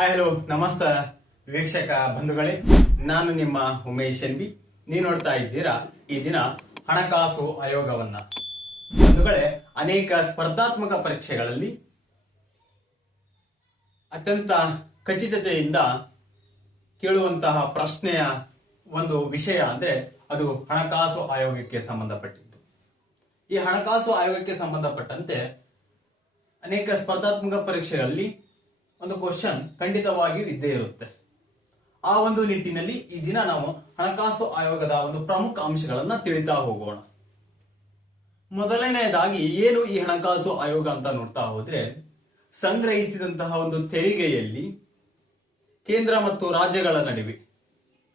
Hi hello ನಮಸ್ತೆ, ವೀಕ್ಷಕ ಬಂಧುಗಳೇ. ನಾನು ನಿಮ್ಮ ಉಮೇಶ್ ಎನ್ ಬಿ ನೀವು ನೋಡ್ತಾ ಇದ್ದೀರಾ ಈ ದಿನ ಹಣಕಾಸು ಆಯೋಗವನ್ನ. ಬಂಧುಗಳೇ, ಅನೇಕ ಸ್ಪರ್ಧಾತ್ಮಕ ಪರೀಕ್ಷೆಗಳಲ್ಲಿ ಅತ್ಯಂತ ಖಚಿತತೆಯಿಂದ ಕೇಳುವಂತಹ ಪ್ರಶ್ನೆಯ ಒಂದು ವಿಷಯ ಅಂದ್ರೆ ಅದು ಹಣಕಾಸು ಆಯೋಗಕ್ಕೆ ಸಂಬಂಧಪಟ್ಟಿದ್ದು. ಈ ಹಣಕಾಸು ಆಯೋಗಕ್ಕೆ ಸಂಬಂಧಪಟ್ಟಂತೆ ಅನೇಕ ಸ್ಪರ್ಧಾತ್ಮಕ ಪರೀಕ್ಷೆಗಳಲ್ಲಿ ಒಂದು ಕ್ವಶನ್ ಖಂಡಿತವಾಗಿಯೂ ಇದ್ದೇ ಇರುತ್ತೆ. ಆ ಒಂದು ನಿಟ್ಟಿನಲ್ಲಿ ಈ ದಿನ ನಾವು ಹಣಕಾಸು ಆಯೋಗದ ಒಂದು ಪ್ರಮುಖ ಅಂಶಗಳನ್ನ ತಿಳಿತಾ ಹೋಗೋಣ. ಮೊದಲನೆಯದಾಗಿ ಏನು ಈ ಹಣಕಾಸು ಆಯೋಗ ಅಂತ ನೋಡ್ತಾ ಹೋದ್ರೆ, ಸಂಗ್ರಹಿಸಿದಂತಹ ಒಂದು ತೆರಿಗೆಯಲ್ಲಿ ಕೇಂದ್ರ ಮತ್ತು ರಾಜ್ಯಗಳ ನಡುವೆ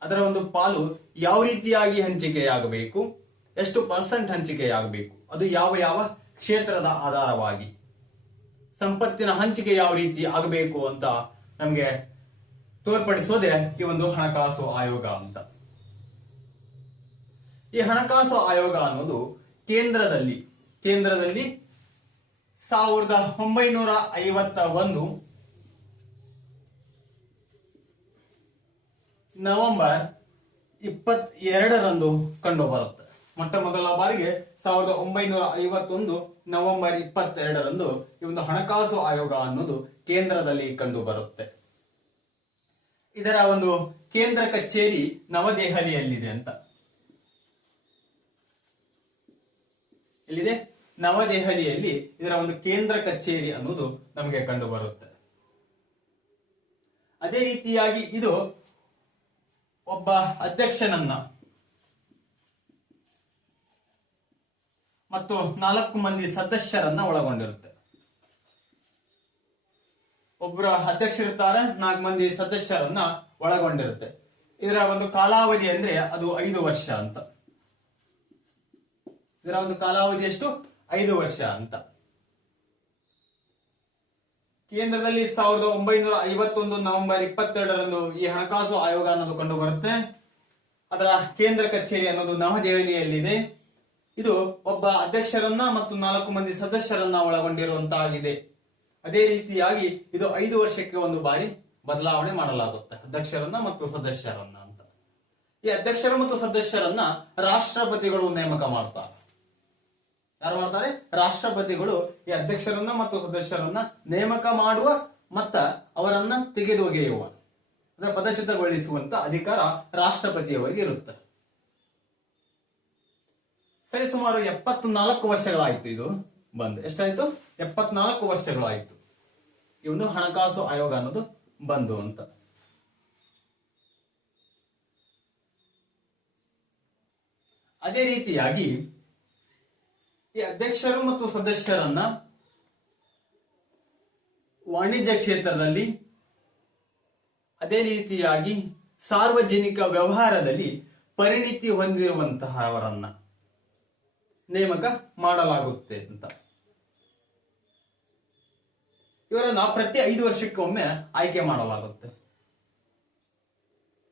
ಅದರ ಒಂದು ಪಾಲು ಯಾವ ರೀತಿಯಾಗಿ ಹಂಚಿಕೆಯಾಗಬೇಕು, ಎಷ್ಟು ಪರ್ಸೆಂಟ್ ಹಂಚಿಕೆಯಾಗಬೇಕು, ಅದು ಯಾವ ಯಾವ ಕ್ಷೇತ್ರದ ಆಧಾರವಾಗಿ ಸಂಪತ್ತಿನ ಹಂಚಿಕೆ ಯಾವ ರೀತಿ ಆಗಬೇಕು ಅಂತ ನಮಗೆ ತೋರ್ಪಡಿಸೋದೆ ಈ ಒಂದು ಹಣಕಾಸು ಆಯೋಗ ಅಂತ. ಈ ಹಣಕಾಸು ಆಯೋಗ ಅನ್ನೋದು ಕೇಂದ್ರದಲ್ಲಿ ಕೇಂದ್ರದಲ್ಲಿ ಸಾವಿರದ ಒಂಬೈನೂರ ಐವತ್ತ ಒಂದು ನವೆಂಬರ್ ಇಪ್ಪತ್ತೆರಡರಂದು ಕಂಡು ಬರುತ್ತೆ ಮೊಟ್ಟ ಮೊದಲ ಬಾರಿಗೆ ಸಾವಿರದ ಒಂಬೈನೂರ ಐವತ್ತೊಂದು ನವೆಂಬರ್ ಇಪ್ಪತ್ತೆರಡರಂದು ಈ ಒಂದು ಹಣಕಾಸು ಆಯೋಗ ಅನ್ನೋದು ಕೇಂದ್ರದಲ್ಲಿ ಕಂಡು ಬರುತ್ತೆ. ಇದರ ಒಂದು ಕೇಂದ್ರ ಕಚೇರಿ ನವದೆಹಲಿಯಲ್ಲಿದೆ ಅಂತ. ಎಲ್ಲಿದೆ? ನವದೆಹಲಿಯಲ್ಲಿ ಇದರ ಒಂದು ಕೇಂದ್ರ ಕಚೇರಿ ಅನ್ನೋದು ನಮಗೆ ಕಂಡು ಬರುತ್ತೆ. ಅದೇ ರೀತಿಯಾಗಿ ಇದು ಒಬ್ಬ ಅಧ್ಯಕ್ಷನನ್ನ ಮತ್ತು ನಾಲ್ಕು ಮಂದಿ ಸದಸ್ಯರನ್ನ ಒಳಗೊಂಡಿರುತ್ತೆ. ಒಬ್ಬರ ಅಧ್ಯಕ್ಷರಿರ್ತಾರೆ, ನಾಲ್ಕು ಮಂದಿ ಸದಸ್ಯರನ್ನ ಒಳಗೊಂಡಿರುತ್ತೆ. ಇದರ ಒಂದು ಕಾಲಾವಧಿ ಅಂದ್ರೆ ಅದು ಐದು ವರ್ಷ ಅಂತ. ಇದರ ಒಂದು ಕಾಲಾವಧಿ ಎಷ್ಟು? ಐದು ವರ್ಷ ಅಂತ. ಕೇಂದ್ರದಲ್ಲಿ ಸಾವಿರದ ಒಂಬೈನೂರ ಐವತ್ತೊಂದು ನವೆಂಬರ್ ಇಪ್ಪತ್ತೆರಡರಂದು ಈ ಹಣಕಾಸು ಆಯೋಗ ಅನ್ನೋದು ಕಂಡು ಬರುತ್ತೆ ಅದರ ಕೇಂದ್ರ ಕಚೇರಿ ಅನ್ನೋದು ನವದೆಹಲಿಯಲ್ಲಿದೆ. ಇದು ಒಬ್ಬ ಅಧ್ಯಕ್ಷರನ್ನ ಮತ್ತು ನಾಲ್ಕು ಮಂದಿ ಸದಸ್ಯರನ್ನ ಒಳಗೊಂಡಿರುವಂತಾಗಿದೆ. ಅದೇ ರೀತಿಯಾಗಿ ಇದು ಐದು ವರ್ಷಕ್ಕೆ ಒಂದು ಬಾರಿ ಬದಲಾವಣೆ ಮಾಡಲಾಗುತ್ತೆ ಅಧ್ಯಕ್ಷರನ್ನ ಮತ್ತು ಸದಸ್ಯರನ್ನ ಅಂತ. ಈ ಅಧ್ಯಕ್ಷರು ಮತ್ತು ಸದಸ್ಯರನ್ನ ರಾಷ್ಟ್ರಪತಿಗಳು ನೇಮಕ ಮಾಡ್ತಾರೆ. ಯಾರು ಮಾಡ್ತಾರೆ? ರಾಷ್ಟ್ರಪತಿಗಳು ಈ ಅಧ್ಯಕ್ಷರನ್ನ ಮತ್ತು ಸದಸ್ಯರನ್ನ ನೇಮಕ ಮಾಡುವ ಮತ್ತ ಅವರನ್ನ ತೆಗೆದೊಗೆಯುವ, ಅಂದ್ರೆ ಪದಚ್ಯುತಗೊಳಿಸುವಂತ ಅಧಿಕಾರ ರಾಷ್ಟ್ರಪತಿಯವರಿಗೆ ಇರುತ್ತೆ. ಸರಿ, ಸುಮಾರು ಎಪ್ಪತ್ನಾಲ್ಕು ವರ್ಷಗಳಾಯ್ತು ಇದು ಬಂದ್. ಎಷ್ಟಾಯ್ತು? ಎಪ್ಪತ್ನಾಲ್ಕು ವರ್ಷಗಳಾಯ್ತು. ಈ ಒಂದು ಹಣಕಾಸು ಆಯೋಗ ಅನ್ನೋದು ಬಂದು ಅಂತ. ಅದೇ ರೀತಿಯಾಗಿ ಈ ಅಧ್ಯಕ್ಷರು ಮತ್ತು ಸದಸ್ಯರನ್ನ ವಾಣಿಜ್ಯ ಕ್ಷೇತ್ರದಲ್ಲಿ ಅದೇ ರೀತಿಯಾಗಿ ಸಾರ್ವಜನಿಕ ವ್ಯವಹಾರದಲ್ಲಿ ಪರಿಣಿತಿ ಹೊಂದಿರುವಂತಹವರನ್ನ ನೇಮಕ ಮಾಡಲಾಗುತ್ತೆ ಅಂತ. ಇವರನ್ನ ಪ್ರತಿ ಐದು ವರ್ಷಕ್ಕೊಮ್ಮೆ ಆಯ್ಕೆ ಮಾಡಲಾಗುತ್ತೆ.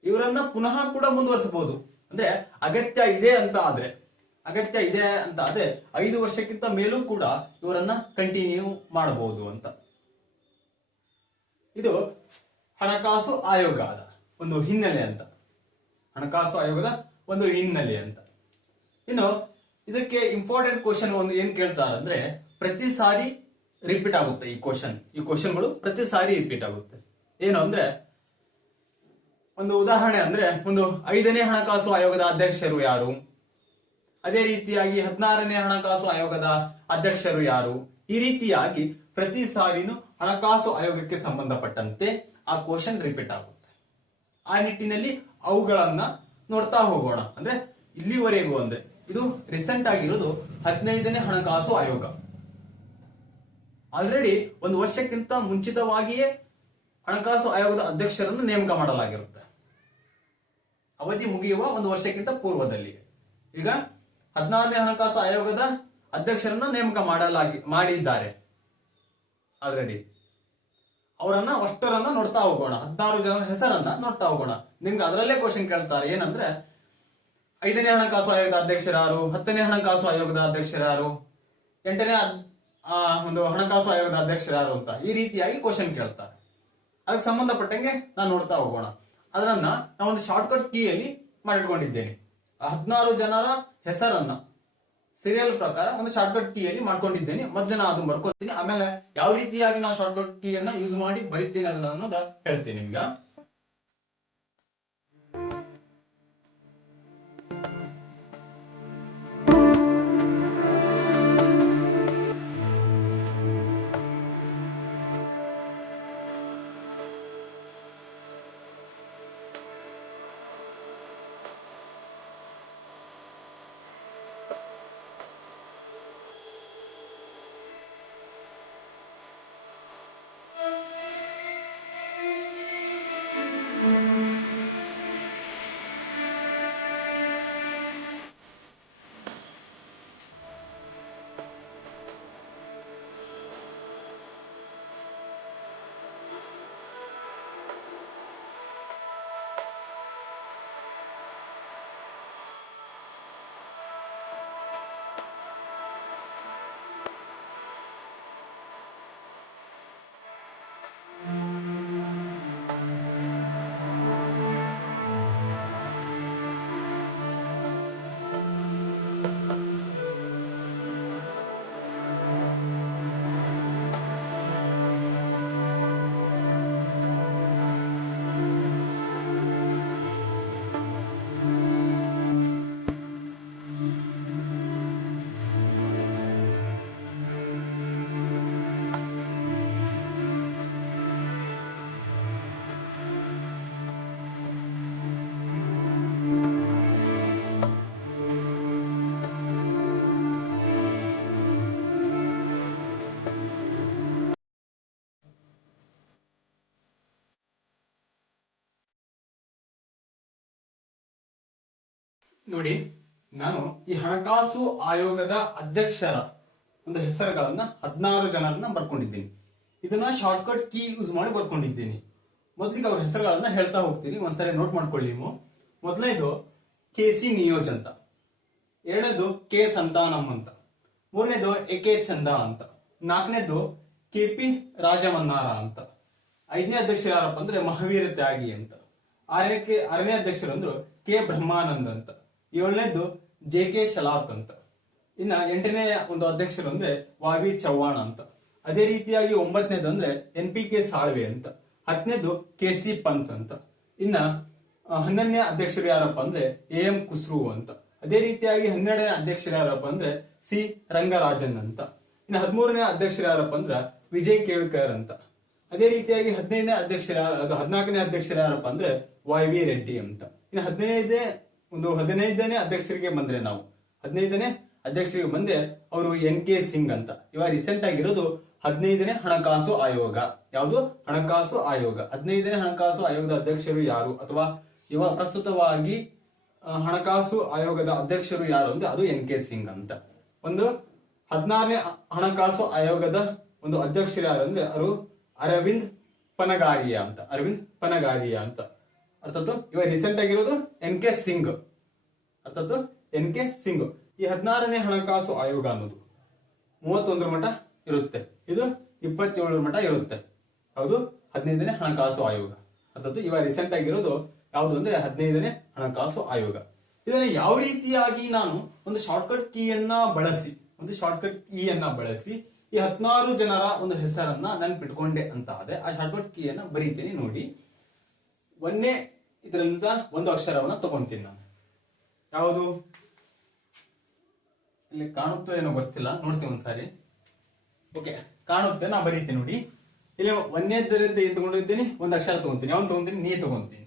ಇವರನ್ನ ಪುನಃ ಕೂಡ ಮುಂದುವರಿಸಬಹುದು. ಅಂದ್ರೆ ಅಗತ್ಯ ಇದೆ ಅಂತ ಆದ್ರೆ, ಅಗತ್ಯ ಇದೆ ಅಂತ ಆದ್ರೆ ಐದು ವರ್ಷಕ್ಕಿಂತ ಮೇಲೂ ಕೂಡ ಇವರನ್ನ ಕಂಟಿನ್ಯೂ ಮಾಡಬಹುದು ಅಂತ. ಇದು ಹಣಕಾಸು ಆಯೋಗದ ಒಂದು ಹಿನ್ನೆಲೆ ಅಂತ. ಹಣಕಾಸು ಆಯೋಗದ ಒಂದು ಹಿನ್ನೆಲೆ ಅಂತ. ಇನ್ನು ಇದಕ್ಕೆ ಇಂಪಾರ್ಟೆಂಟ್ ಕ್ವಶನ್ ಒಂದು ಏನ್ ಕೇಳ್ತಾರೆ ಅಂದ್ರೆ ಪ್ರತಿ ಸಾರಿ ರಿಪೀಟ್ ಆಗುತ್ತೆ ಈ ಕ್ವಶನ್ ಈ ಕ್ವಶನ್ಗಳು ಪ್ರತಿ ಸಾರಿ ರಿಪೀಟ್ ಆಗುತ್ತೆ. ಏನು ಅಂದ್ರೆ, ಒಂದು ಉದಾಹರಣೆ ಅಂದ್ರೆ ಒಂದು ಐದನೇ ಹಣಕಾಸು ಆಯೋಗದ ಅಧ್ಯಕ್ಷರು ಯಾರು? ಅದೇ ರೀತಿಯಾಗಿ ಹದಿನಾರನೇ ಹಣಕಾಸು ಆಯೋಗದ ಅಧ್ಯಕ್ಷರು ಯಾರು? ಈ ರೀತಿಯಾಗಿ ಪ್ರತಿ ಸಾರಿನೂ ಹಣಕಾಸು ಆಯೋಗಕ್ಕೆ ಸಂಬಂಧಪಟ್ಟಂತೆ ಆ ಕ್ವಶನ್ ರಿಪೀಟ್ ಆಗುತ್ತೆ. ಆ ನಿಟ್ಟಿನಲ್ಲಿ ಅವುಗಳನ್ನ ನೋಡ್ತಾ ಹೋಗೋಣ. ಅಂದ್ರೆ ಇಲ್ಲಿವರೆಗೂ ಅಂದ್ರೆ ಇದು ರೀಸೆಂಟ್ ಆಗಿರೋದು ಹದಿನೈದನೇ ಹಣಕಾಸು ಆಯೋಗ. ಆಲ್ರೆಡಿ ಒಂದು ವರ್ಷಕ್ಕಿಂತ ಮುಂಚಿತವಾಗಿಯೇ ಹಣಕಾಸು ಆಯೋಗದ ಅಧ್ಯಕ್ಷರನ್ನು ನೇಮಕ ಮಾಡಲಾಗಿರುತ್ತೆ. ಅವಧಿ ಮುಗಿಯುವ ಒಂದು ವರ್ಷಕ್ಕಿಂತ ಪೂರ್ವದಲ್ಲಿ. ಈಗ ಹದಿನಾರನೇ ಹಣಕಾಸು ಆಯೋಗದ ಅಧ್ಯಕ್ಷರನ್ನ ನೇಮಕ ಮಾಡಲಾಗಿ, ಮಾಡಿದ್ದಾರೆ. ಆಲ್ರೆಡಿ ಅವರನ್ನ ಅಷ್ಟರನ್ನ ನೋಡ್ತಾ ಹೋಗೋಣ. ಹದಿನಾರು ಜನ ಹೆಸರನ್ನ ನೋಡ್ತಾ ಹೋಗೋಣ. ನಿಮ್ಗೆ ಅದರಲ್ಲೇ ಕ್ವಶನ್ ಕೇಳ್ತಾರೆ. ಏನಂದ್ರೆ ಐದನೇ ಹಣಕಾಸು ಆಯೋಗದ ಅಧ್ಯಕ್ಷರಾರು, ಹತ್ತನೇ ಹಣಕಾಸು ಆಯೋಗದ ಅಧ್ಯಕ್ಷರಾರು, ಎಂಟನೇ ಒಂದು ಹಣಕಾಸು ಆಯೋಗದ ಅಧ್ಯಕ್ಷರಾರು ಅಂತ ಈ ರೀತಿಯಾಗಿ ಕ್ವಶನ್ ಕೇಳ್ತಾರೆ. ಅದಕ್ಕೆ ಸಂಬಂಧಪಟ್ಟಂಗೆ ನಾನು ನೋಡ್ತಾ ಹೋಗೋಣ. ಅದನ್ನ ನಾನು ಒಂದು ಶಾರ್ಟ್ಕಟ್ ಕೀಯಲ್ಲಿ ಮಾಡಿಟ್ಕೊಂಡಿದ್ದೇನೆ. ಹದಿನಾರು ಜನರ ಹೆಸರನ್ನ ಸೀರಿಯಲ್ ಪ್ರಕಾರ ಒಂದು ಶಾರ್ಟ್ಕಟ್ ಕೀಯಲ್ಲಿ ಮಾಡ್ಕೊಂಡಿದ್ದೇನೆ. ಮೊದಲು ನಾನು ಅದನ್ನ ಬರ್ಕೊತೀನಿ. ಆಮೇಲೆ ಯಾವ ರೀತಿಯಾಗಿ ನಾನು ಶಾರ್ಟ್ಕಟ್ ಕೀಯನ್ನ ಯೂಸ್ ಮಾಡಿ ಬರೀತೀನಿ ಅನ್ನೋದ ಹೇಳ್ತೀನಿ ನಿಮ್ಗೆ. ನೋಡಿ, ನಾನು ಈ ಹಣಕಾಸು ಆಯೋಗದ ಅಧ್ಯಕ್ಷರ ಒಂದು ಹೆಸರುಗಳನ್ನ ಹದಿನಾರು ಜನರನ್ನ ಬರ್ಕೊಂಡಿದ್ದೀನಿ. ಇದನ್ನ ಶಾರ್ಟ್ಕಟ್ ಕೀ ಯೂಸ್ ಮಾಡಿ ಬರ್ಕೊಂಡಿದ್ದೀನಿ. ಮೊದಲಿಗೆ ಅವ್ರ ಹೆಸರುಗಳನ್ನ ಹೇಳ್ತಾ ಹೋಗ್ತೀನಿ. ಒಂದ್ಸರಿ ನೋಟ್ ಮಾಡ್ಕೊಳ್ಳಿ ನೀವು. ಮೊದಲನೇದು ಕೆ ಸಿ ನಿಯೋಜ್ ಅಂತ. ಎರಡನೇದು ಕೆ ಸಂತಾನಮ್ ಅಂತ. ಮೂರನೇದು ಎ ಕೆ ಚಂದ ಅಂತ. ನಾಲ್ಕನೇದು ಕೆ ಪಿ ರಾಜಮನ್ನಾರ ಅಂತ. ಐದನೇ ಅಧ್ಯಕ್ಷರು ಯಾರಪ್ಪ ಅಂದ್ರೆ ಮಹಾವೀರ ತ್ಯಾಗಿ ಅಂತ. ಆರನೇ ಆರನೇ ಅಧ್ಯಕ್ಷರು ಅಂದ್ರು ಕೆ ಬ್ರಹ್ಮಾನಂದ್ ಅಂತ. ಏಳನೇದು ಜೆ ಕೆ ಶಲಾತ್ ಅಂತ. ಇನ್ನ ಎಂಟನೇ ಒಂದು ಅಧ್ಯಕ್ಷರು ಅಂದ್ರೆ ವಾವಿ ಚವ್ಹಾಣ್ ಅಂತ. ಅದೇ ರೀತಿಯಾಗಿ ಒಂಬತ್ತನೇದು ಅಂದ್ರೆ ಎನ್ ಪಿ ಕೆ ಸಾಳ್ವೆ ಅಂತ. ಹತ್ತನೇದು ಕೆ ಸಿ ಪಂತ್ ಅಂತ. ಇನ್ನ ಹನ್ನೊಂದನೇ ಅಧ್ಯಕ್ಷರು ಯಾರಪ್ಪ ಅಂದ್ರೆ ಎ ಎಂ ಕುಸ್ರು ಅಂತ. ಅದೇ ರೀತಿಯಾಗಿ ಹನ್ನೆರಡನೇ ಅಧ್ಯಕ್ಷರು ಯಾರಪ್ಪ ಅಂದ್ರೆ ಸಿ ರಂಗರಾಜನ್ ಅಂತ. ಇನ್ನು ಹದಿಮೂರನೇ ಅಧ್ಯಕ್ಷರು ಯಾರಪ್ಪ ಅಂದ್ರೆ ವಿಜಯ್ ಕೇಳ್ಕರ್ ಅಂತ. ಅದೇ ರೀತಿಯಾಗಿ ಹದಿನೈದನೇ ಅಧ್ಯಕ್ಷರ ಹದಿನಾಲ್ಕನೇ ಅಧ್ಯಕ್ಷರು ಯಾರಪ್ಪ ಅಂದ್ರೆ ವೈ ವಿ ರೆಡ್ಡಿ ಅಂತ. ಇನ್ನು ಹದಿನೈದನೇ ಒಂದು ಹದಿನೈದನೇ ಅಧ್ಯಕ್ಷರಿಗೆ ಬಂದ್ರೆ ನಾವು. ಹದಿನೈದನೇ ಅಧ್ಯಕ್ಷರಿಗೆ ಬಂದೆ ಅವರು ಎನ್ ಕೆ ಸಿಂಗ್ ಅಂತ. ಇವಾಗ ರೀಸೆಂಟ್ ಆಗಿರೋದು ಹದಿನೈದನೇ ಹಣಕಾಸು ಆಯೋಗ. ಯಾವುದು? ಹಣಕಾಸು ಆಯೋಗ. ಹದಿನೈದನೇ ಹಣಕಾಸು ಆಯೋಗದ ಅಧ್ಯಕ್ಷರು ಯಾರು? ಅಥವಾ ಇವಾಗ ಪ್ರಸ್ತುತವಾಗಿ ಹಣಕಾಸು ಆಯೋಗದ ಅಧ್ಯಕ್ಷರು ಯಾರು ಅಂದ್ರೆ ಅದು ಎನ್ ಕೆ ಸಿಂಗ್ ಅಂತ. ಒಂದು ಹದಿನಾರನೇ ಹಣಕಾಸು ಆಯೋಗದ ಒಂದು ಅಧ್ಯಕ್ಷರು ಯಾರು ಅಂದ್ರೆ ಅವರು ಅರವಿಂದ್ ಪನಗಾರಿಯಾ ಅಂತ. ಅರವಿಂದ್ ಪನಗಾರಿಯಾ ಅಂತ. ಅರ್ಥಾತ್ ಇವಾಗ ರೀಸೆಂಟ್ ಆಗಿರೋದು ಎನ್ ಕೆ ಸಿಂಗ್ ಅರ್ಥಾತ್ ಎನ್ ಕೆ ಸಿಂಗ್ ಈ ಹದಿನಾರನೇ ಹಣಕಾಸು ಆಯೋಗ ಅನ್ನೋದು. ಮೂವತ್ತೊಂದರ ಮಟ್ಟ ಇರುತ್ತೆ. ಇದು ಇಪ್ಪತ್ತೇಳರ ಮಟ್ಟ ಇರುತ್ತೆ. ಹೌದು? ಹದಿನೈದನೇ ಹಣಕಾಸು ಆಯೋಗ. ಅರ್ಥಾತ್ ಇವಾಗ ರೀಸೆಂಟ್ ಆಗಿರೋದು ಯಾವುದು ಅಂದ್ರೆ ಹದಿನೈದನೇ ಹಣಕಾಸು ಆಯೋಗ. ಇದನ್ನ ಯಾವ ರೀತಿಯಾಗಿ ನಾನು ಒಂದು ಶಾರ್ಟ್ಕಟ್ ಕೀಯನ್ನ ಬಳಸಿ, ಒಂದು ಶಾರ್ಟ್ಕಟ್ ಕೀಯನ್ನ ಬಳಸಿ ಈ ಹದಿನಾರು ಜನರ ಒಂದು ಹೆಸರನ್ನ ನೆನ್ಪಿಟ್ಕೊಂಡೆ ಅಂತ ಆದ್ರೆ ಆ ಶಾರ್ಟ್ಕಟ್ ಕೀಯನ್ನ ಬರೀತೇನೆ ನೋಡಿ. ಒಂದೇ ಇದರಿಂದ ಒಂದು ಅಕ್ಷರವನ್ನು ತಗೊಂತೀನಿ ನಾನು. ಯಾವುದು? ಇಲ್ಲಿ ಕಾಣುತ್ತೋ ಏನೋ ಗೊತ್ತಿಲ್ಲ. ನೋಡ್ತೀನಿ ಒಂದ್ಸಾರಿ. ಓಕೆ, ಕಾಣುತ್ತೆ, ನಾ ಬರೀತೀನಿ ನೋಡಿ. ಇಲ್ಲಿ ಒಂದೇದ್ದರಿಂದ ಏನ್ ತಗೊಂಡಿದ್ದೀನಿ, ಒಂದು ಅಕ್ಷರ ತಗೊಂತೀನಿ. ಯಾವ್ದು ತಗೊಂತೀನಿ? ನೀ ತಗೊಂತೀನಿ.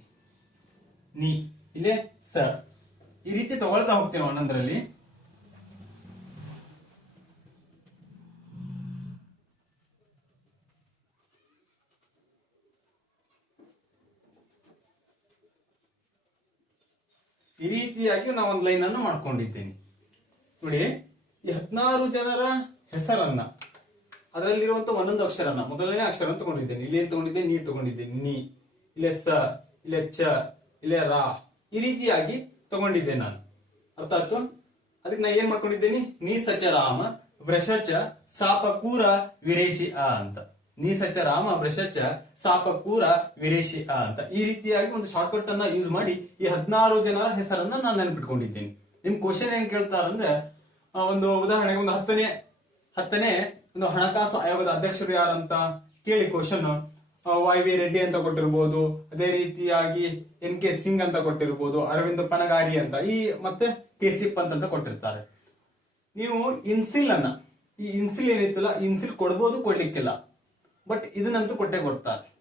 ನೀ, ಇಲ್ಲೇ ಸರ್ ಈ ರೀತಿ ತಗೊಳ್ತಾ ಹೋಗ್ತೀನಿ ಒಂದೊಂದರಲ್ಲಿ ಈ ರೀತಿಯಾಗಿ ನಾವು ಒಂದು ಲೈನ್ ಅನ್ನು ಮಾಡ್ಕೊಂಡಿದ್ದೇನೆ. ನೋಡಿ, ಈ ಹದಿನಾರು ಜನರ ಹೆಸರನ್ನ, ಅದರಲ್ಲಿರುವಂತ ಒಂದೊಂದು ಅಕ್ಷರನ ಮೊದಲನೇ ಅಕ್ಷರ ತಗೊಂಡಿದ್ದೇನೆ. ಇಲ್ಲಿ ಏನ್ ತಗೊಂಡಿದ್ದೇನೆ? ನೀ ತಗೊಂಡಿದ್ದೇನೆ. ನೀ, ಇಲ್ಲೇ ಸ, ಇಲ್ಲೇ ಚ, ಇಲ್ಲೇ ರಾ, ಈ ರೀತಿಯಾಗಿ ತಗೊಂಡಿದ್ದೆ ನಾನು. ಅರ್ಥ ಆಯ್ತು? ಅದಕ್ಕೆ ನಾ ಏನ್ ಮಾಡ್ಕೊಂಡಿದ್ದೇನೆ? ನೀ ಸಚ ರಾಮ ವೃಷಚ ಸಾಪ ಕೂರ ವಿರೇಶಿ ಅ ಅಂತ. ನೀ ಸಚ್ಚ ರಾಮ ಭ್ರಶಚ ಸಾಪ ಕೂರ ವಿರೇಶಿ ಅಂತ. ಈ ರೀತಿಯಾಗಿ ಒಂದು ಶಾರ್ಟ್ಕಟ್ ಅನ್ನ ಯೂಸ್ ಮಾಡಿ ಈ ಹದಿನಾರು ಜನರ ಹೆಸರನ್ನ ನಾನು ನೆನ್ಪಿಟ್ಕೊಂಡಿದ್ದೀನಿ. ನಿಮ್ ಕ್ವಶನ್ ಏನ್ ಕೇಳ್ತಾರಂದ್ರೆ ಒಂದು ಉದಾಹರಣೆಗೆ ಒಂದು ಹತ್ತನೇ ಹತ್ತನೇ ಒಂದು ಹಣಕಾಸು ಆಯೋಗದ ಅಧ್ಯಕ್ಷರು ಯಾರಂತ ಕೇಳಿ ಕ್ವಶನ್ ವೈ ವಿ ರೆಡ್ಡಿ ಅಂತ ಕೊಟ್ಟಿರ್ಬೋದು, ಅದೇ ರೀತಿಯಾಗಿ ಎನ್ ಕೆ ಸಿಂಗ್ ಅಂತ ಕೊಟ್ಟಿರ್ಬೋದು, ಅರವಿಂದ್ ಪನಗಾರಿ ಅಂತ. ಈ ಮತ್ತೆ ಕೆ ಸಿ ಪಂತ್ ಅಂತ ಕೊಟ್ಟಿರ್ತಾರೆ. ನೀವು ಇನ್ಸಿಲ್ ಅನ್ನ, ಈ ಇನ್ಸಿಲ್ ಏನಿತ್ತಲ್ಲ ಇನ್ಸಿಲ್ ಕೊಡ್ಬೋದು, ಕೊಡ್ಲಿಕ್ಕಿಲ್ಲ. ಬಟ್ ಇದನ್ನಂತೂ ಕೊಟ್ಟೆ ಕೊಡ್ತಾರೆ.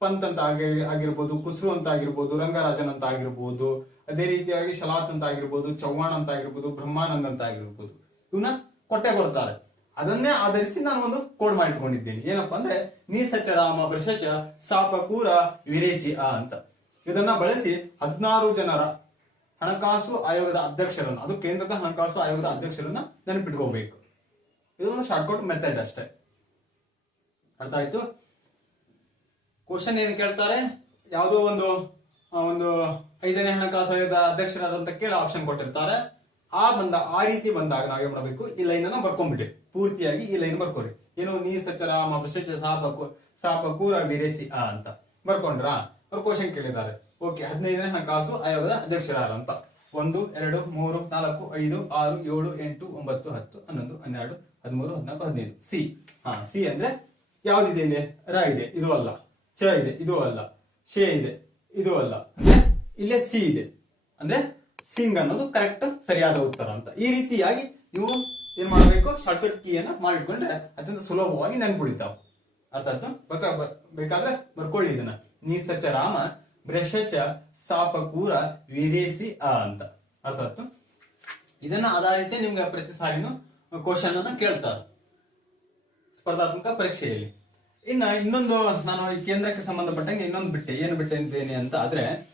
ಪಂತ್ ಅಂತ ಆಗಿ, ಆಗಿರ್ಬೋದು ಕುಸ್ರು ಅಂತ ಆಗಿರ್ಬೋದು, ರಂಗರಾಜನ್ ಅಂತ ಆಗಿರ್ಬೋದು, ಅದೇ ರೀತಿಯಾಗಿ ಶಲಾತ್ ಅಂತ ಆಗಿರ್ಬೋದು, ಚವ್ಹಾಣ್ ಅಂತ ಆಗಿರ್ಬೋದು, ಬ್ರಹ್ಮಾನಂದ್ ಅಂತ ಆಗಿರ್ಬೋದು ಇವನ್ನ ಕೊಟ್ಟೆ ಕೊಡ್ತಾರೆ. ಅದನ್ನೇ ಆಧರಿಸಿ ನಾನು ಒಂದು ಕೋಡ್ ಮಾಡಿಕೊಂಡಿದ್ದೇನೆ ಏನಪ್ಪಾ ಅಂದ್ರೆ ನೀ ಸಚ ರಾಮ ಪ್ರಶಚ ಸಾಪ ಕೂರ ವಿರೇಸಿ ಆ ಅಂತ. ಇದನ್ನ ಬಳಸಿ ಹದಿನಾರು ಜನರ ಹಣಕಾಸು ಆಯೋಗದ ಅಧ್ಯಕ್ಷರನ್ನ, ಅದು ಕೇಂದ್ರದ ಹಣಕಾಸು ಆಯೋಗದ ಅಧ್ಯಕ್ಷರನ್ನ ನೆನಪಿಟ್ಕೋಬೇಕು. ಇದೊಂದು ಶಾರ್ಟ್ಕಟ್ ಮೆಥಡ್ ಅಷ್ಟೇ. ಅರ್ಥ ಆಯ್ತು? ಕ್ವಶನ್ ಏನ್ ಕೇಳ್ತಾರೆ? ಯಾವುದೋ ಒಂದು ಒಂದು ಐದನೇ ಹಣಕಾಸು ಆಯೋಗದ ಅಧ್ಯಕ್ಷರಾದಂತ ಕೇಳಿ ಆಪ್ಷನ್ ಕೊಟ್ಟಿರ್ತಾರೆ. ಆ ಬಂದ, ಆ ರೀತಿ ಬಂದಾಗ ನಾವ್ ಮಾಡಬೇಕು? ಈ ಲೈನ್ ಅನ್ನ ಬರ್ಕೊಂಡ್ಬಿಡಿ ಪೂರ್ತಿಯಾಗಿ ಈ ಲೈನ್ ಬರ್ಕೋರಿ ಏನು ನೀ ಸಚರ ಮಪಶಚ ಸಾಪ, ಕು- ಸಾಪ, ಕೂರ ಬಿರೇಸಿ ಆ ಅಂತ. ಬರ್ಕೊಂಡ್ರಾ? ಅವ್ರು ಕ್ವಶನ್ ಕೇಳಿದ್ದಾರೆ. ಓಕೆ ಹದಿನೈದನೇ ಹಣಕಾಸು ಆಯೋಗದ ಅಧ್ಯಕ್ಷರಾರಂತ ಒಂದು, ಎರಡು, ಮೂರು, ನಾಲ್ಕು, ಐದು, ಆರು, ಏಳು, ಎಂಟು, ಒಂಬತ್ತು, ಹತ್ತು, ಹನ್ನೊಂದು, ಹನ್ನೆರಡು, ಹದಿಮೂರು, ಹದಿನಾಲ್ಕು, ಹದಿನೈದು. ಸಿ ಹಾ ಸಿ ಅಂದ್ರೆ? ಯಾವ್ದಿದೆ ಇಲ್ಲಿ ರ ಇದೆ, ಇದು ಅಲ್ಲ. ಚ ಇದೆ, ಇದು ಅಲ್ಲ. ಶೇ ಇದೆ, ಇದು ಅಲ್ಲ. ಇಲ್ಲೇ ಸಿ ಇದೆ. ಅಂದ್ರೆ ಸಿಂಗ್ ಅನ್ನೋದು ಕರೆಕ್ಟ್ ಸರಿಯಾದ ಉತ್ತರ ಅಂತ. ಈ ರೀತಿಯಾಗಿ ನೀವು ಏನ್ ಮಾಡಬೇಕು? ಶಾರ್ಟ್ಕಟ್ ಕೀಯನ್ನ ಮಾಡಿಟ್ಕೊಂಡ್ರೆ ಅತ್ಯಂತ ಸುಲಭವಾಗಿ ನೆನ್ಪುಳಿತಾವ ಅರ್ಥ ಆಯ್ತು? ಬೇಕಾದ್ರೆ ಬರ್ಕೊಳ್ಳಿ ಇದನ್ನ. ನೀ ಸಚ ರಾಮ ಬ್ರಷಚ ಸಾಪ ಕೂರ ವೀರೇಸಿ ಅ ಅಂತ. ಅರ್ಥ ಆಯ್ತು? ಇದನ್ನ ಆಧರಿಸಿ ನಿಮ್ಗೆ ಪ್ರತಿ ಸಾರಿನೂ ಕ್ವಶನ್ ಅನ್ನ ಕೇಳ್ತಾರೆ. ಸ್ಪರ್ಧಾತ್ಮಕ ಪರೀಕ್ಷೆಯಲ್ಲಿ. ಇನ್ನ ಇನ್ನೊಂದು ನಾನು ಈ ಕೇಂದ್ರಕ್ಕೆ ಸಂಬಂಧಪಟ್ಟಂಗೆ ಇನ್ನೊಂದು ಬಿಟ್ಟೆ. ಏನು ಬಿಟ್ಟೆ ಅಂತೇನೆ ಅಂತ ಆದ್ರೆ,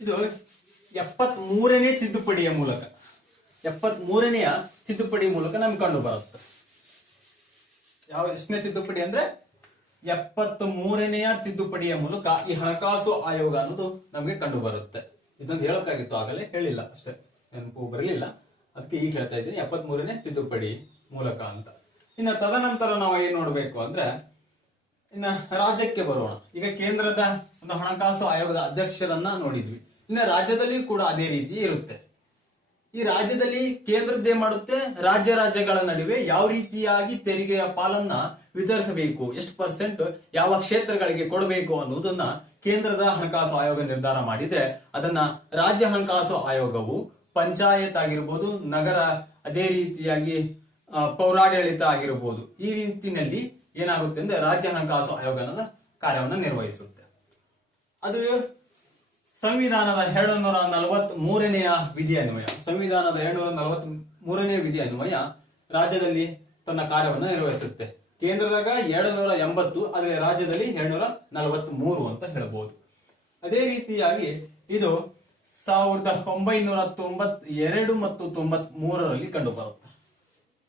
ಇದು ಎಪ್ಪತ್ ಮೂರನೇ ತಿದ್ದುಪಡಿಯ ಮೂಲಕ ಎಪ್ಪತ್ ಮೂರನೆಯ ತಿದ್ದುಪಡಿ ಮೂಲಕ ನಮ್ಗೆ ಕಂಡು ಬರುತ್ತೆ. ಯಾವ ಎಷ್ಟನೇ ತಿದ್ದುಪಡಿ ಅಂದ್ರೆ ಎಪ್ಪತ್ ಮೂರನೆಯ ತಿದ್ದುಪಡಿಯ ಮೂಲಕ ಈ ಹಣಕಾಸು ಆಯೋಗ ಅನ್ನೋದು ನಮಗೆ ಕಂಡು ಬರುತ್ತೆ. ಇದೊಂದು ಹೇಳೋಕ್ಕಾಗಿತ್ತು, ಆಗಲೇ ಹೇಳಿಲ್ಲ ಅಷ್ಟೇ. ನೆನಪು ಬರಲಿಲ್ಲ. ಅದಕ್ಕೆ ಈಗ ಹೇಳ್ತಾ ಇದ್ದೀನಿ ಎಪ್ಪತ್ ಮೂರನೇ ತಿದ್ದುಪಡಿ ಮೂಲಕ ಅಂತ. ಇನ್ನು ತದನಂತರ ನಾವು ಏನು ನೋಡಬೇಕು ಅಂದ್ರೆ, ಇನ್ನ ರಾಜ್ಯಕ್ಕೆ ಬರೋಣ. ಈಗ ಕೇಂದ್ರದ ಒಂದು ಹಣಕಾಸು ಆಯೋಗದ ಅಧ್ಯಕ್ಷರನ್ನ ನೋಡಿದ್ವಿ. ಇನ್ನು ರಾಜ್ಯದಲ್ಲಿ ಕೂಡ ಅದೇ ರೀತಿ ಇರುತ್ತೆ. ಈ ರಾಜ್ಯದಲ್ಲಿ ಕೇಂದ್ರದ್ದೇ ಮಾಡುತ್ತೆ? ರಾಜ್ಯ ರಾಜ್ಯಗಳ ನಡುವೆ ಯಾವ ರೀತಿಯಾಗಿ ತೆರಿಗೆಯ ಪಾಲನ್ನ ವಿತರಿಸಬೇಕು? ಎಷ್ಟು ಪರ್ಸೆಂಟ್ ಯಾವ ಕ್ಷೇತ್ರಗಳಿಗೆ ಕೊಡಬೇಕು ಅನ್ನೋದನ್ನ ಕೇಂದ್ರದ ಹಣಕಾಸು ಆಯೋಗ ನಿರ್ಧಾರ ಮಾಡಿದ್ರೆ ಅದನ್ನ ರಾಜ್ಯ ಹಣಕಾಸು ಆಯೋಗವು ಪಂಚಾಯತ್ ಆಗಿರ್ಬೋದು, ನಗರ ಅದೇ ರೀತಿಯಾಗಿ ಪೌರಾಡಳಿತ ಆಗಿರ್ಬೋದು. ಈ ರೀತಿಯಲ್ಲಿ ಏನಾಗುತ್ತೆ ಅಂದ್ರೆ ರಾಜ್ಯ ಹಣಕಾಸು ಆಯೋಗನದ ಕಾರ್ಯವನ್ನು ನಿರ್ವಹಿಸುತ್ತೆ. ಅದು ಸಂವಿಧಾನದ ಎರಡು ನೂರ ನಲವತ್ತ್ ಮೂರನೆಯ ವಿಧಿ ಅನ್ವಯ ಸಂವಿಧಾನದ ಎರಡು ನೂರ ನಲವತ್ತ್ ಮೂರನೇ ವಿಧಿ ಅನ್ವಯ ರಾಜ್ಯದಲ್ಲಿ ತನ್ನ ಕಾರ್ಯವನ್ನು ನಿರ್ವಹಿಸುತ್ತೆ. ಕೇಂದ್ರದಾಗ ಎರಡು ನೂರ ಎಂಬತ್ತು, ಆದರೆ ರಾಜ್ಯದಲ್ಲಿ ಎರಡುನೂರ ನಲವತ್ತ್ ಮೂರು ಅಂತ ಹೇಳ್ಬೋದು. ಅದೇ ರೀತಿಯಾಗಿ ಇದು ಸಾವಿರದ ಒಂಬೈನೂರ ತೊಂಬತ್ ಎರಡು ಮತ್ತು ತೊಂಬತ್ ಮೂರರಲ್ಲಿ ಕಂಡು ಬರುತ್ತೆ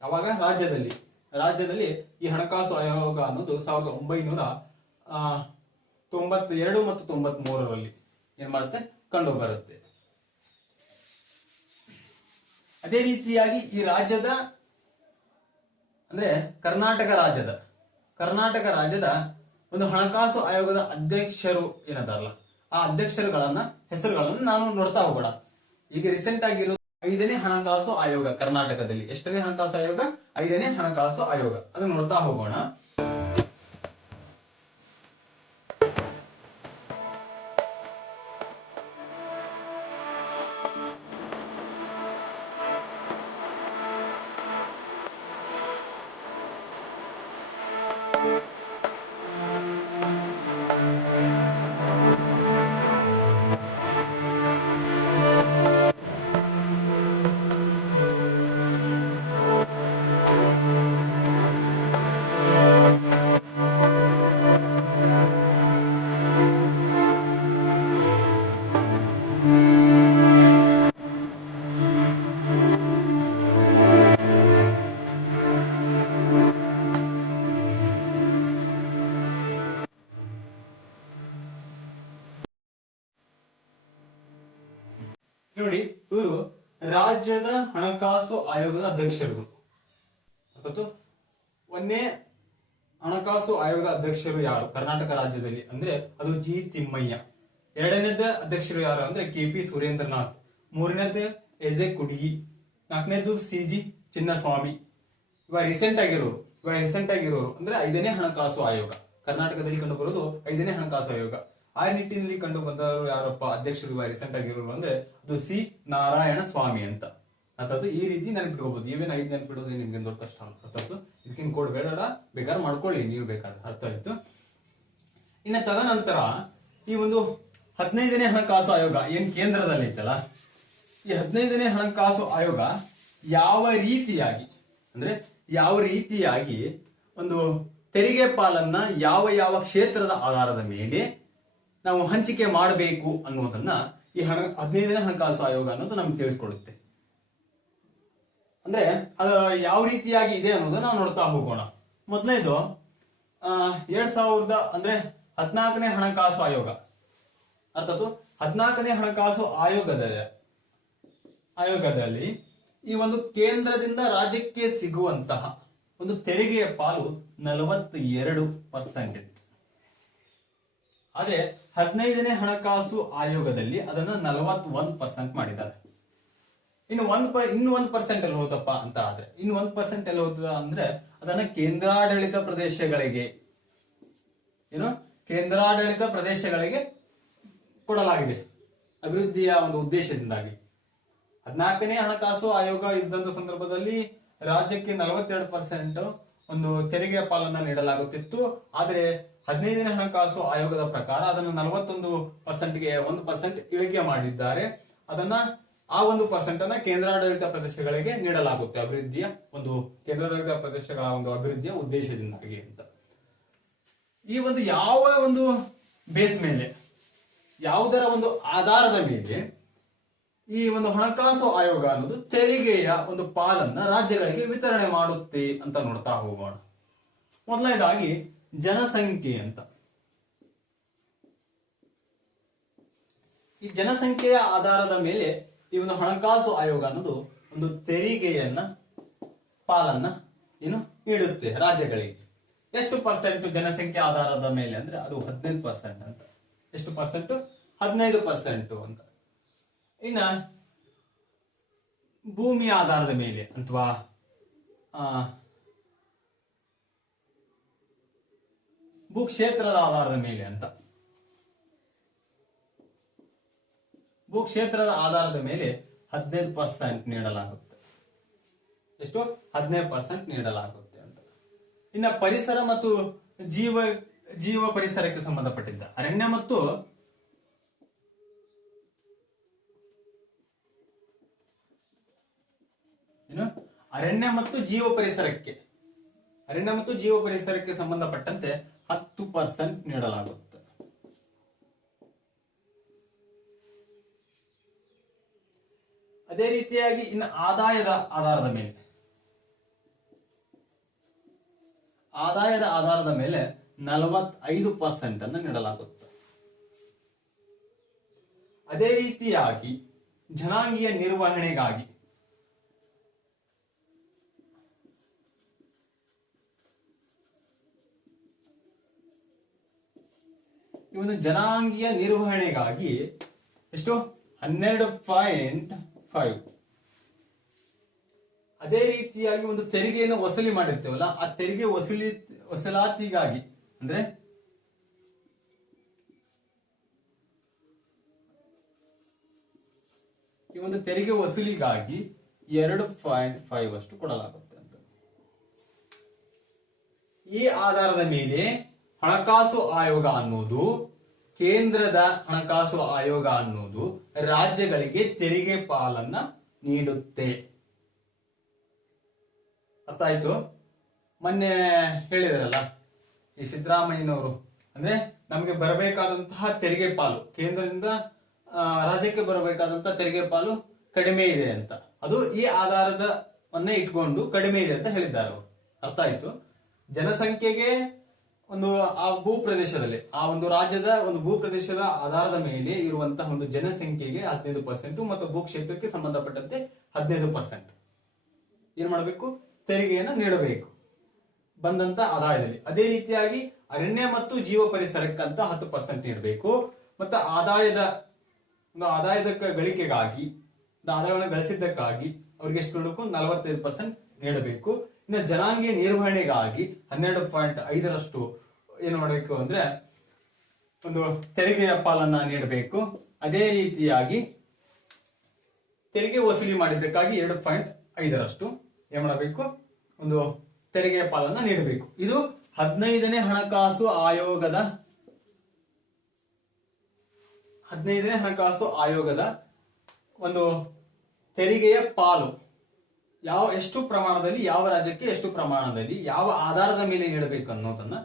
ಅವಾಗ ರಾಜ್ಯದಲ್ಲಿ ರಾಜ್ಯದಲ್ಲಿ ಈ ಹಣಕಾಸು ಆಯೋಗ ಅನ್ನೋದು ಸಾವಿರದ ಒಂಬೈನೂರ ತೊಂಬತ್ ಎರಡು ಮತ್ತು ತೊಂಬತ್ ಮೂರರಲ್ಲಿ ಏನ್ ಮಾಡುತ್ತೆ? ಕಂಡು ಬರುತ್ತೆ ಅದೇ ರೀತಿಯಾಗಿ ಈ ರಾಜ್ಯದ, ಅಂದ್ರೆ ಕರ್ನಾಟಕ ರಾಜ್ಯದ ಕರ್ನಾಟಕ ರಾಜ್ಯದ ಒಂದು ಹಣಕಾಸು ಆಯೋಗದ ಅಧ್ಯಕ್ಷರು ಏನದಾರಲ್ಲ? ಆ ಅಧ್ಯಕ್ಷರುಗಳನ್ನ, ಹೆಸರುಗಳನ್ನ ನಾನು ನೋಡ್ತಾ ಹೋಗೋಣ ಈಗ ರೀಸೆಂಟ್ ಆಗಿರೋ ಐದನೇ ಹಣಕಾಸು ಆಯೋಗ ಕರ್ನಾಟಕದಲ್ಲಿ. ಎಷ್ಟನೇ ಹಣಕಾಸು ಆಯೋಗ? ಐದನೇ ಹಣಕಾಸು ಆಯೋಗ. ಅದನ್ನ ನೋಡ್ತಾ ಹೋಗೋಣ. ಹಣಕಾಸು ಆಯೋಗದ ಅಧ್ಯಕ್ಷರು. ಒಂದೇ ಹಣಕಾಸು ಆಯೋಗದ ಅಧ್ಯಕ್ಷರು ಯಾರು? ಕರ್ನಾಟಕ ರಾಜ್ಯದಲ್ಲಿ ಅಂದ್ರೆ ಅದು ಜಿ ತಿಮ್ಮಯ್ಯ. ಎರಡನೇದ ಅಧ್ಯಕ್ಷರು ಯಾರು ಅಂದ್ರೆ ಕೆ ಪಿ ಸುರೇಂದ್ರನಾಥ್. ಮೂರನೇದು ಎಸ್ ಎ ಕುಡಿಗಿ. ನಾಲ್ಕನೇದು ಸಿ ಜಿ ಚಿನ್ನಸ್ವಾಮಿ. ಇವಾಗ ರೀಸೆಂಟ್ ಆಗಿರೋರು. ಇವಾಗ ರೀಸೆಂಟ್ ಆಗಿರೋರು ಅಂದ್ರೆ ಐದನೇ ಹಣಕಾಸು ಆಯೋಗ. ಕರ್ನಾಟಕದಲ್ಲಿ ಕಂಡು ಬರೋದು ಐದನೇ ಹಣಕಾಸು ಆಯೋಗ. ಆ ನಿಟ್ಟಿನಲ್ಲಿ ಕಂಡು ಬಂದವರು ಯಾರಪ್ಪ? ಅಧ್ಯಕ್ಷರು ಇವಾಗ ರೀಸೆಂಟ್ ಆಗಿರೋರು ಅಂದ್ರೆ ಅದು ಸಿ ನಾರಾಯಣ ಸ್ವಾಮಿ ಅಂತ. ಅರ್ಥಾತ್ ಈ ರೀತಿ ನೆನಪಿಟ್ಕೋಬಹುದು ಇವೇನ್ ಐದು ನೆನಪಿಡೋದು ನಿಮ್ಗೆ ದೊಡ್ಡ ಕಷ್ಟ ಅಂತದ್ದು ಇದಕ್ಕಿನ್ ಕೋಡ್ ಬೇಡ ಬೇಕಾದ್ರೆ ಮಾಡ್ಕೊಳ್ಳಿ, ನೀವು ಬೇಕಾದ್ರೆ ಅರ್ಥ ಆಯ್ತು. ಇನ್ನು ತದನಂತರ ಈ ಒಂದು ಹದಿನೈದನೇ ಹಣಕಾಸು ಆಯೋಗ ಏನ್ ಕೇಂದ್ರದಲ್ಲಿ ಇತ್ತಲ್ಲ ಈ ಹದಿನೈದನೇ ಹಣಕಾಸು ಆಯೋಗ ಯಾವ ರೀತಿಯಾಗಿ, ಅಂದ್ರೆ ಯಾವ ರೀತಿಯಾಗಿ ಒಂದು ತೆರಿಗೆ ಪಾಲನ್ನ ಯಾವ ಯಾವ ಕ್ಷೇತ್ರದ ಆಧಾರದ ಮೇಲೆ ನಾವು ಹಂಚಿಕೆ ಮಾಡಬೇಕು ಅನ್ನೋದನ್ನ ಈ ಹಣ, ಹದಿನೈದನೇ ಹಣಕಾಸು ಆಯೋಗ ಅನ್ನೋದು ನಮ್ಗೆ ತಿಳಿಸ್ಕೊಡುತ್ತೆ. ಅಂದ್ರೆ, ಅದು ಯಾವ ರೀತಿಯಾಗಿ ಇದೆ ಅನ್ನೋದನ್ನ ನಾವು ನೋಡ್ತಾ ಹೋಗೋಣ. ಮೊದಲನೇದು ಎರಡ್ ಸಾವಿರದ, ಅಂದ್ರೆ ಹದಿನಾಲ್ಕನೇ ಹಣಕಾಸು ಆಯೋಗ. ಅರ್ಥಾತ್ ಹದಿನಾಲ್ಕನೇ ಹಣಕಾಸು ಆಯೋಗದಲ್ಲಿ ಆಯೋಗದಲ್ಲಿ ಈ ಒಂದು ಕೇಂದ್ರದಿಂದ ರಾಜ್ಯಕ್ಕೆ ಸಿಗುವಂತಹ ಒಂದು ತೆರಿಗೆಯ ಪಾಲು ನಲವತ್ತೆರಡು ಪರ್ಸೆಂಟ್ ಇತ್ತು. ಆದ್ರೆ, ಹದಿನೈದನೇ ಹಣಕಾಸು ಆಯೋಗದಲ್ಲಿ ಅದನ್ನ ಒಂದು ಪರ್ಸೆಂಟ್ ಮಾಡಿದ್ದಾರೆ. ಇನ್ನು ಒಂದ್ ಪ ಇನ್ನು ಒಂದ್ ಪರ್ಸೆಂಟ್ ಎಲ್ಲಿ ಹೋದಪ್ಪ ಅಂತ ಆದ್ರೆ. ಇನ್ನು ಒಂದ್ ಪರ್ಸೆಂಟ್ ಎಲ್ಲಿ ಹೋದ ಅಂದ್ರೆ ಅದನ್ನ ಕೇಂದ್ರಾಡಳಿತ ಪ್ರದೇಶಗಳಿಗೆ, ಏನು? ಕೇಂದ್ರಾಡಳಿತ ಪ್ರದೇಶಗಳಿಗೆ ಕೊಡಲಾಗಿದೆ. ಅಭಿವೃದ್ಧಿಯ ಒಂದು ಉದ್ದೇಶದಿಂದಾಗಿ. ಹದಿನಾಲ್ಕನೇ ಹಣಕಾಸು ಆಯೋಗ ಇದ್ದಂತ ಸಂದರ್ಭದಲ್ಲಿ ರಾಜ್ಯಕ್ಕೆ ನಲವತ್ತೆರಡು ಪರ್ಸೆಂಟ್ ಒಂದು ತೆರಿಗೆ ಪಾಲನ್ನ ನೀಡಲಾಗುತ್ತಿತ್ತು. ಆದರೆ ಹದಿನೈದನೇ ಹಣಕಾಸು ಆಯೋಗದ ಪ್ರಕಾರ ಅದನ್ನು ನಲವತ್ತೊಂದು ಪರ್ಸೆಂಟ್ಗೆ ಒಂದು ಪರ್ಸೆಂಟ್ ಇಳಿಕೆ ಮಾಡಿದ್ದಾರೆ. ಅದನ್ನ ಆ ಒಂದು ಪರ್ಸೆಂಟ್ ಅನ್ನ ಕೇಂದ್ರಾಡಳಿತ ಪ್ರದೇಶಗಳಿಗೆ ನೀಡಲಾಗುತ್ತೆ. ಅಭಿವೃದ್ಧಿಯ ಒಂದು ಕೇಂದ್ರಾಡಳಿತ ಪ್ರದೇಶಗಳ ಒಂದು ಅಭಿವೃದ್ಧಿಯ ಉದ್ದೇಶದಿಂದಾಗಿ ಅಂತ. ಈ ಒಂದು ಯಾವ ಒಂದು ಬೇಸ್ ಮೇಲೆ, ಯಾವುದರ ಒಂದು ಆಧಾರದ ಮೇಲೆ ಈ ಒಂದು ಹಣಕಾಸು ಆಯೋಗ ಅನ್ನೋದು ತೆರಿಗೆಯ ಒಂದು ಪಾಲನ್ನ ರಾಜ್ಯಗಳಿಗೆ ವಿತರಣೆ ಮಾಡುತ್ತೆ ಅಂತ ನೋಡ್ತಾ ಹೋಗೋಣ. ಮೊದಲನೇದಾಗಿ ಜನಸಂಖ್ಯೆ ಅಂತ. ಈ ಜನಸಂಖ್ಯೆಯ ಆಧಾರದ ಮೇಲೆ ಈ ಒಂದು ಹಣಕಾಸು ಆಯೋಗ ಅನ್ನೋದು ಒಂದು ತೆರಿಗೆಯನ್ನ, ಪಾಲನ್ನ ಏನು ನೀಡುತ್ತೆ ರಾಜ್ಯಗಳಿಗೆ. ಎಷ್ಟು ಪರ್ಸೆಂಟ್ ಜನಸಂಖ್ಯೆ ಆಧಾರದ ಮೇಲೆ ಅಂದ್ರೆ ಅದು ಹದಿನೈದು ಪರ್ಸೆಂಟ್ ಅಂತ. ಎಷ್ಟು ಪರ್ಸೆಂಟ್ ಹದಿನೈದು ಪರ್ಸೆಂಟ್ ಅಂತ. ಇನ್ನ ಭೂಮಿಯ ಆಧಾರದ ಮೇಲೆ ಅಥವಾ ಭೂಕ್ಷೇತ್ರದ ಆಧಾರದ ಮೇಲೆ ಅಂತ. ಭೂಕ್ಷೇತ್ರದ ಆಧಾರದ ಮೇಲೆ ಹದಿನೈದು ಪರ್ಸೆಂಟ್ ನೀಡಲಾಗುತ್ತೆ. ಎಷ್ಟು? ಹದಿನೈದು ಪರ್ಸೆಂಟ್ ನೀಡಲಾಗುತ್ತೆ ಅಂತ. ಇನ್ನ ಪರಿಸರ ಮತ್ತು ಜೀವ ಜೀವ ಪರಿಸರಕ್ಕೆ ಸಂಬಂಧಪಟ್ಟಿದ್ದ ಅರಣ್ಯ ಮತ್ತು ಏನು? ಅರಣ್ಯ ಮತ್ತು ಜೀವ ಪರಿಸರಕ್ಕೆ, ಅರಣ್ಯ ಮತ್ತು ಜೀವ ಪರಿಸರಕ್ಕೆ ಸಂಬಂಧಪಟ್ಟಂತೆ ಹತ್ತು ಪರ್ಸೆಂಟ್ ನೀಡಲಾಗುತ್ತೆ. ಅದೇ ರೀತಿಯಾಗಿ ಇನ್ನು ಆದಾಯದ ಆಧಾರದ ಮೇಲೆ. ಆದಾಯದ ಆಧಾರದ ಮೇಲೆ ನಲವತ್ತೈದು ಪರ್ಸೆಂಟ್ ಅನ್ನು ನೀಡಲಾಗುತ್ತೆ ಅದೇ ರೀತಿಯಾಗಿ ಜನಾಂಗೀಯ ನಿರ್ವಹಣೆಗಾಗಿ ಇವನು ಜನಾಂಗೀಯ ನಿರ್ವಹಣೆಗಾಗಿ ಎಷ್ಟು? ಹನ್ನೆರಡು ಪಾಯಿಂಟ್ ಫೈವ್ ಅದೇ ರೀತಿಯಾಗಿ ಒಂದು ತೆರಿಗೆಯನ್ನು ವಸೂಲಿ ಮಾಡಿರ್ತೇವಲ್ಲ, ಆ ತೆರಿಗೆ ವಸೂಲಿ, ವಸೂಲಾತಿಗಾಗಿ, ಅಂದ್ರೆ ಈ ಒಂದು ತೆರಿಗೆ ವಸೂಲಿಗಾಗಿ ಎರಡು ಪಾಯಿಂಟ್ ಫೈವ್ ಅಷ್ಟು ಕೊಡಲಾಗುತ್ತೆ ಅಂತ. ಈ ಆಧಾರದ ಮೇಲೆ ಹಣಕಾಸು ಆಯೋಗ ಅನ್ನೋದು ಕೇಂದ್ರದ ಹಣಕಾಸು ಆಯೋಗ ಅನ್ನೋದು ರಾಜ್ಯಗಳಿಗೆ ತೆರಿಗೆ ಪಾಲನ್ನ ನೀಡುತ್ತೆ. ಅರ್ಥ ಆಯ್ತು? ಮೊನ್ನೆ ಹೇಳಿದಾರಲ್ಲ, ಈ ಸಿದ್ದರಾಮಯ್ಯನವರು, ಅಂದ್ರೆ ನಮಗೆ ಬರಬೇಕಾದಂತಹ ತೆರಿಗೆ ಪಾಲು, ಕೇಂದ್ರದಿಂದ ರಾಜ್ಯಕ್ಕೆ ಬರಬೇಕಾದಂತಹ ತೆರಿಗೆ ಪಾಲು ಕಡಿಮೆ ಇದೆ ಅಂತ. ಅದು ಈ ಆಧಾರದ ಇಟ್ಕೊಂಡು ಕಡಿಮೆ ಇದೆ ಅಂತ ಹೇಳಿದ್ದಾರೆ ಅವರು ಅರ್ಥ ಆಯ್ತು? ಜನಸಂಖ್ಯೆಗೆ ಒಂದು, ಆ ಭೂ ಪ್ರದೇಶದಲ್ಲಿ ಆ ಒಂದು ರಾಜ್ಯದ ಒಂದು ಭೂ ಪ್ರದೇಶದ ಆಧಾರದ ಮೇಲೆ ಇರುವಂತಹ ಒಂದು ಜನಸಂಖ್ಯೆಗೆ ಹದಿನೈದು ಪರ್ಸೆಂಟ್ ಮತ್ತು ಭೂ ಕ್ಷೇತ್ರಕ್ಕೆ ಸಂಬಂಧಪಟ್ಟಂತೆ ಹದಿನೈದು ಪರ್ಸೆಂಟ್ ಏನ್ ಮಾಡಬೇಕು? ತೆರಿಗೆಯನ್ನು ನೀಡಬೇಕು. ಬಂದಂತ ಆದಾಯದಲ್ಲಿ. ಅದೇ ರೀತಿಯಾಗಿ ಅರಣ್ಯ ಮತ್ತು ಜೀವ ಪರಿಸರಕ್ಕಂತ ಹತ್ತು ಪರ್ಸೆಂಟ್ ನೀಡಬೇಕು. ಮತ್ತು ಆದಾಯದ, ಒಂದು ಆದಾಯದ ಗಳಿಕೆಗಾಗಿ ಆದಾಯವನ್ನು ಗಳಿಸಿದ್ದಕ್ಕಾಗಿ ಅವ್ರಿಗೆ ಎಷ್ಟು ನೀಡಬೇಕು ನಲವತ್ತೈದು ಪರ್ಸೆಂಟ್ ನೀಡಬೇಕು. ಇನ್ನು ಜನಾಂಗೀಯ ನಿರ್ವಹಣೆಗಾಗಿ ಹನ್ನೆರಡು ಪಾಯಿಂಟ್ ಐದರಷ್ಟು ಏನು ಮಾಡಬೇಕು ಅಂದ್ರೆ ಒಂದು ತೆರಿಗೆಯ ಪಾಲನ್ನ ನೀಡಬೇಕು. ಅದೇ ರೀತಿಯಾಗಿ ತೆರಿಗೆ ವಸೂಲಿ ಮಾಡಿದ್ದಕ್ಕಾಗಿ ಎರಡು ಪಾಯಿಂಟ್ ಐದರಷ್ಟು ಏನ್ ಮಾಡಬೇಕು? ಒಂದು ತೆರಿಗೆಯ ಪಾಲನ್ನ ನೀಡಬೇಕು. ಇದು ಹದಿನೈದನೇ ಹಣಕಾಸು ಆಯೋಗದ ಹದಿನೈದನೇ ಹಣಕಾಸು ಆಯೋಗದ ಒಂದು ತೆರಿಗೆಯ ಪಾಲು. ಯಾವ ಎಷ್ಟು ಪ್ರಮಾಣದಲ್ಲಿ ಯಾವ ರಾಜ್ಯಕ್ಕೆ ಎಷ್ಟು ಪ್ರಮಾಣದಲ್ಲಿ ಯಾವ ಆಧಾರದ ಮೇಲೆ ನೀಡಬೇಕು ಅನ್ನೋದನ್ನ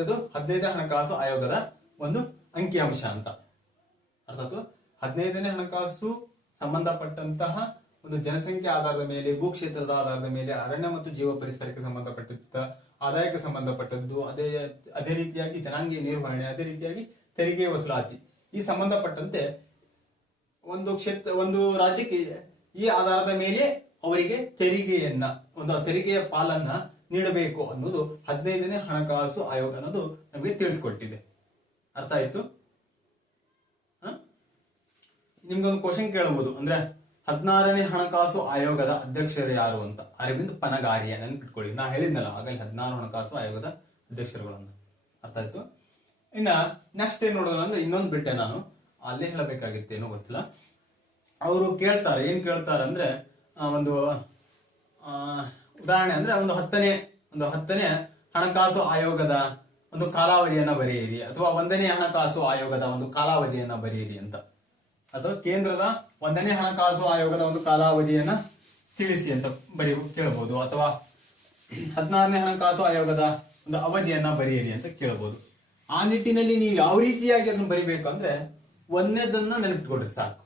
ಇದು ಹದಿನೈದನೇ ಹಣಕಾಸು ಆಯೋಗದ ಒಂದು ಅಂಕಿಅಂಶ ಅಂತ. ಅರ್ಥಾತ್ ಹದಿನೈದನೇ ಹಣಕಾಸು ಸಂಬಂಧಪಟ್ಟಂತಹ ಒಂದು ಜನಸಂಖ್ಯೆ ಆಧಾರದ ಮೇಲೆ, ಭೂಕ್ಷೇತ್ರದ ಆಧಾರದ ಮೇಲೆ, ಅರಣ್ಯ ಮತ್ತು ಜೀವ ಪರಿಸರಕ್ಕೆ ಸಂಬಂಧಪಟ್ಟಿದ್ದ ಆದಾಯಕ್ಕೆ ಸಂಬಂಧಪಟ್ಟದ್ದು, ಅದೇ ಅದೇ ರೀತಿಯಾಗಿ ಜನಾಂಗೀಯ ನಿರ್ವಹಣೆ, ಅದೇ ರೀತಿಯಾಗಿ ತೆರಿಗೆ ವಸೂಲಾತಿ. ಈ ಸಂಬಂಧಪಟ್ಟಂತೆ ಒಂದು ಕ್ಷೇತ್ರ, ಒಂದು ರಾಜ್ಯಕ್ಕೆ ಈ ಆಧಾರದ ಮೇಲೆ ಅವರಿಗೆ ತೆರಿಗೆಯನ್ನ, ಒಂದು ತೆರಿಗೆಯ ಪಾಲನ್ನ ನೀಡಬೇಕು ಅನ್ನೋದು ಹದಿನೈದನೇ ಹಣಕಾಸು ಆಯೋಗ ಅನ್ನೋದು ನಮಗೆ ತಿಳಿಸ್ಕೊಟ್ಟಿದೆ. ಅರ್ಥ ಆಯ್ತು? ನಿಮ್ಗೊಂದು ಕ್ವಶನ್ ಕೇಳಬಹುದು ಅಂದ್ರೆ ಹದಿನಾರನೇ ಹಣಕಾಸು ಆಯೋಗದ ಅಧ್ಯಕ್ಷರು ಯಾರು ಅಂತ? ಅರವಿಂದ್ ಪನಗಾರಿಯ ನೆನ್ಪಿಟ್ಕೊಳ್ಳಿ. ನಾ ಹೇಳಿದ್ನಲ್ಲ, ಆಗಲೇ ಹದಿನಾರು ಹಣಕಾಸು ಆಯೋಗದ ಅಧ್ಯಕ್ಷರುಗಳನ್ನು. ಅರ್ಥ ಆಯ್ತು? ಇನ್ನ ನೆಕ್ಸ್ಟ್ ಏನ್ ನೋಡೋಣ ಅಂದ್ರೆ ಇನ್ನೊಂದು ಬಿಟ್ಟೆ ನಾನು. ಅಲ್ಲೇ ಹೇಳಬೇಕಾಗಿತ್ತೇನೋ ಗೊತ್ತಿಲ್ಲ. ಅವರು ಕೇಳ್ತಾರೆ, ಏನ್ ಕೇಳ್ತಾರೆ ಅಂದ್ರೆ ಒಂದು ಉದಾಹರಣೆ ಅಂದ್ರೆ ಒಂದು ಹತ್ತನೇ ಒಂದು ಹತ್ತನೇ ಹಣಕಾಸು ಆಯೋಗದ ಒಂದು ಕಾಲಾವಧಿಯನ್ನ ಬರೆಯಿರಿ ಅಥವಾ ಒಂದನೇ ಹಣಕಾಸು ಆಯೋಗದ ಒಂದು ಕಾಲಾವಧಿಯನ್ನ ಬರೆಯಿರಿ ಅಂತ. ಅಥವಾ ಕೇಂದ್ರದ ಒಂದನೇ ಹಣಕಾಸು ಆಯೋಗದ ಒಂದು ಕಾಲಾವಧಿಯನ್ನ ತಿಳಿಸಿ ಅಂತ ಬರಿ ಕೇಳಬಹುದು ಅಥವಾ ಹದಿನಾರನೇ ಹಣಕಾಸು ಆಯೋಗದ ಒಂದು ಅವಧಿಯನ್ನ ಬರೆಯಿರಿ ಅಂತ ಕೇಳಬಹುದು ಆ ನಿಟ್ಟಿನಲ್ಲಿ ನೀವು ಯಾವ ರೀತಿಯಾಗಿ ಅದನ್ನು ಬರಿಬೇಕು ಅಂದ್ರೆ ಒಂದೇದನ್ನ ನೆನಪಿಟ್ಕೊಡ್ರಿ ಸಾಕು.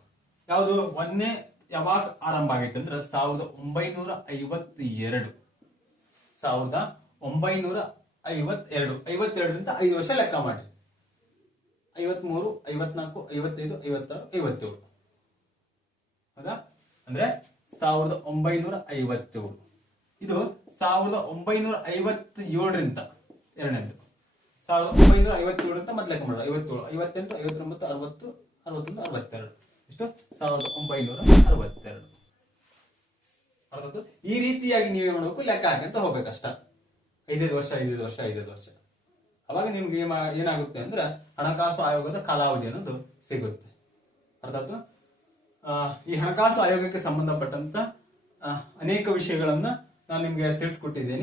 ಯಾವುದು? ಒಂದನೇ ಯಾವಾಗ ಆರಂಭ ಆಗೈತೆ ಅಂದ್ರೆ ಸಾವಿರದ ಒಂಬೈನೂರ ಐವತ್ತೆರಡು. ಸಾವಿರದ ಒಂಬೈನೂರ ಐವತ್ತೆರಡು. ಐವತ್ತೆರಡರಿಂದ ಐದು ವರ್ಷ ಲೆಕ್ಕ ಮಾಡಿ ಐವತ್ಮೂರು, ಐವತ್ನಾಲ್ಕು, ಐವತ್ತೈದು, ಐವತ್ತಾರು, ಐವತ್ತೇಳು. ಹೌದಾ? ಅಂದ್ರೆ ಸಾವಿರದ ಒಂಬೈನೂರ ಐವತ್ತೇಳು. ಇದು ಸಾವಿರದ ಒಂಬೈನೂರ ಐವತ್ತೇಳರಿಂದ ಎರಡನೇದು. ಸಾವಿರದ ಒಂಬೈನೂರ ಐವತ್ತೇಳರಿಂದ ಮತ್ತೆ ಲೆಕ್ಕ ಮಾಡೋದು ಐವತ್ತೇಳು, ಐವತ್ತೆಂಟು, ಐವತ್ತೊಂಬತ್ತು, ಅರವತ್ತು, ಅರವತ್ತೊಂದು, ಅರವತ್ತೆರಡು. ಎಷ್ಟು? ಸಾವಿರದ ಒಂಬೈನೂರ ಅರವತ್ತೆರಡು. ಈ ರೀತಿಯಾಗಿ ನೀವೇ ಮಾಡಬೇಕು? ಲೆಕ್ಕ ಹಾಕಂತ ಹೋಗ್ಬೇಕಷ್ಟ ಐದೈದು ವರ್ಷ ಐದೈದು ವರ್ಷ ಐದೈದು ವರ್ಷ. ಅವಾಗ ನಿಮ್ಗೆ ಏನಾಗುತ್ತೆ ಅಂದ್ರೆ ಹಣಕಾಸು ಆಯೋಗದ ಕಾಲಾವಧಿ ಅನ್ನೋದು ಸಿಗುತ್ತೆ. ಅರ್ಥಾತ್ ಈ ಹಣಕಾಸು ಆಯೋಗಕ್ಕೆ ಸಂಬಂಧಪಟ್ಟಂತ ಅನೇಕ ವಿಷಯಗಳನ್ನ ನಾನು ನಿಮ್ಗೆ ತಿಳಿಸ್ಕೊಟ್ಟಿದ್ದೇನೆ.